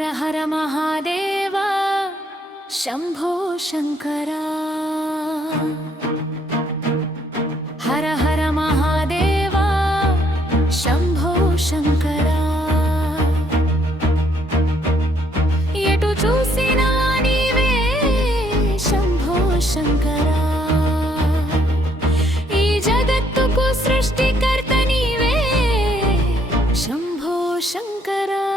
హర హర మహాదేవ శంభో శంకర. హర హర మహాదేవ శంభో శంకర. ఎటు చూసినా నీవే శంభో శంకర. ఈ జగత్తుకు సృష్టికర్త నీవే శంభో శంకరా.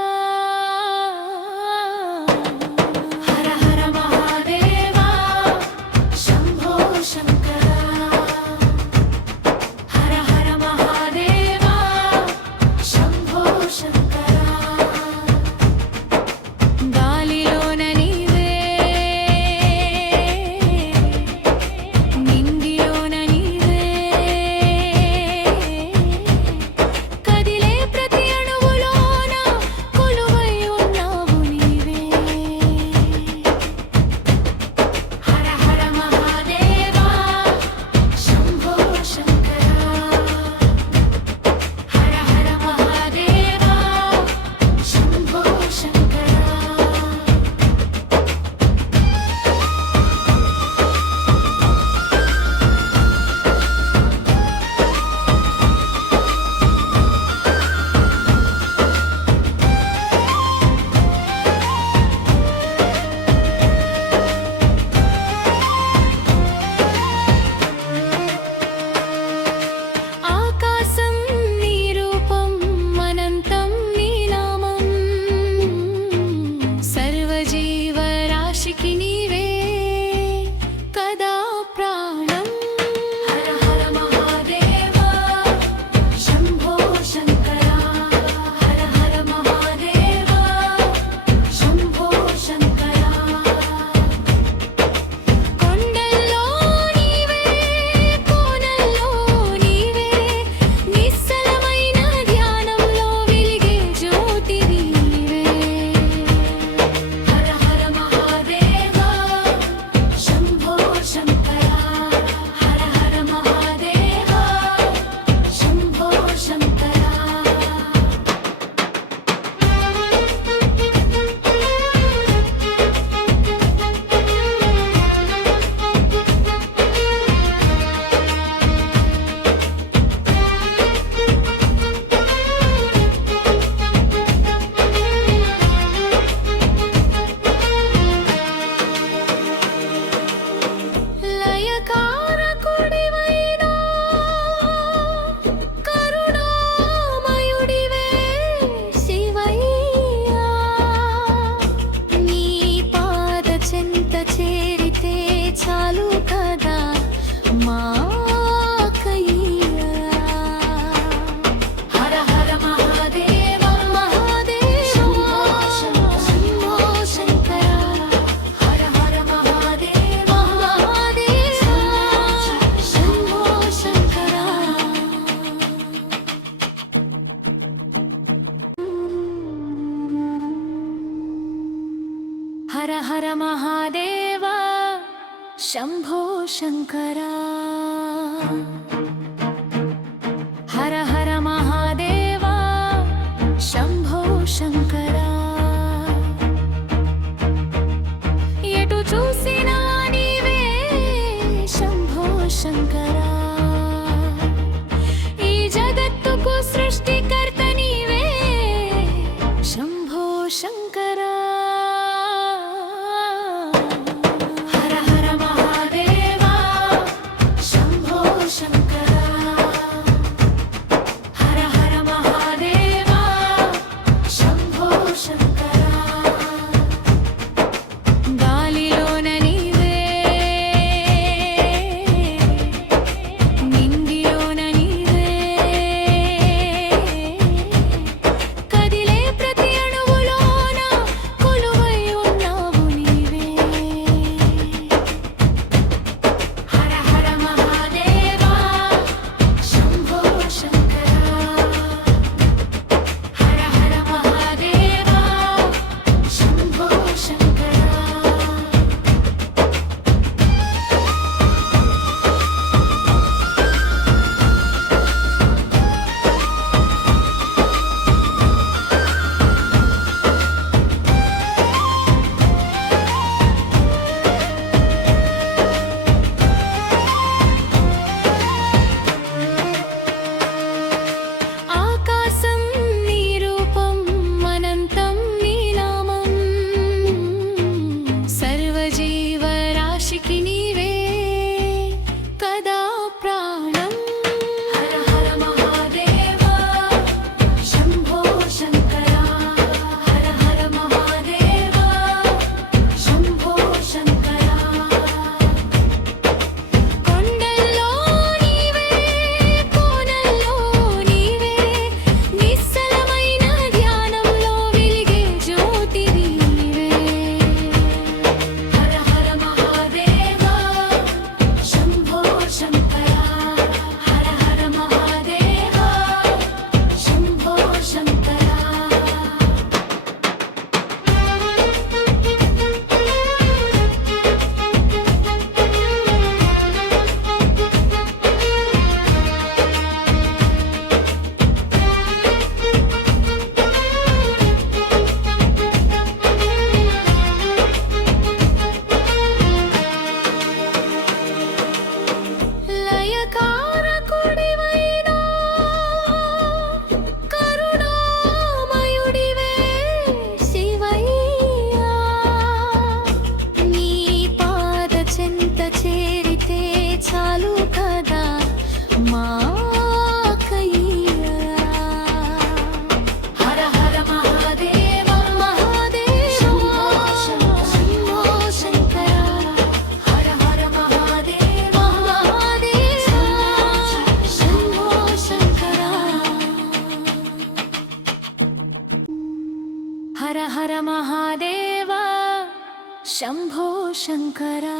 శంభో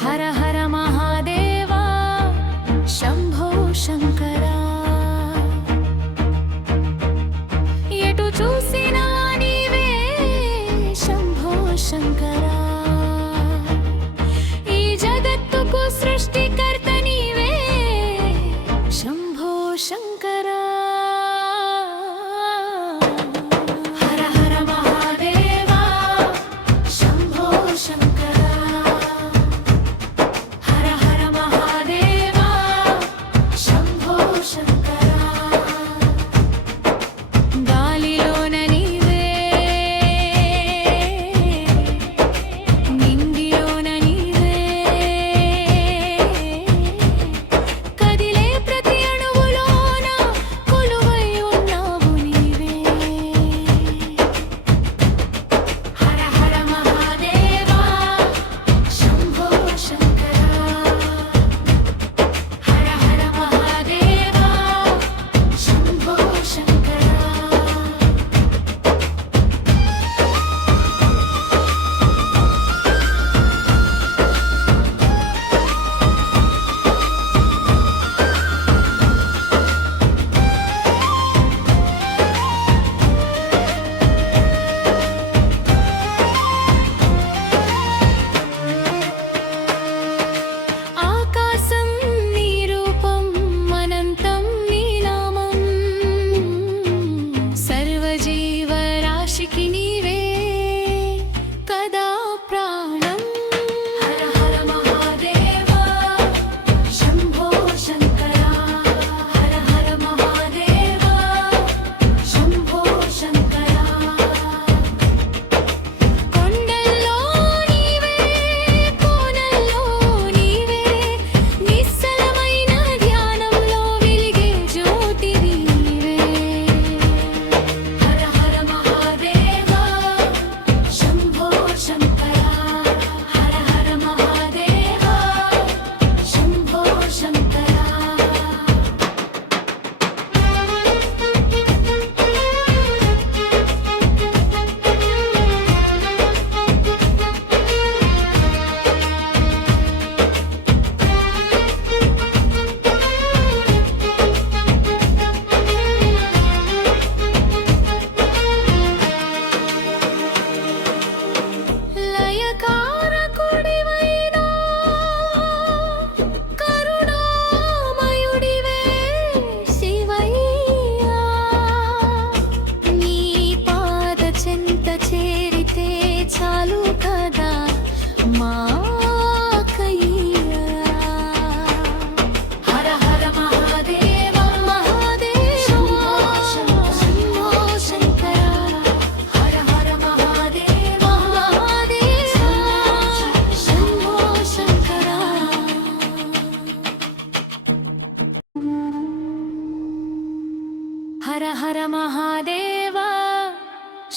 శంకరా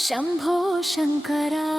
శంభో శంకరా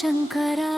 శంకరా.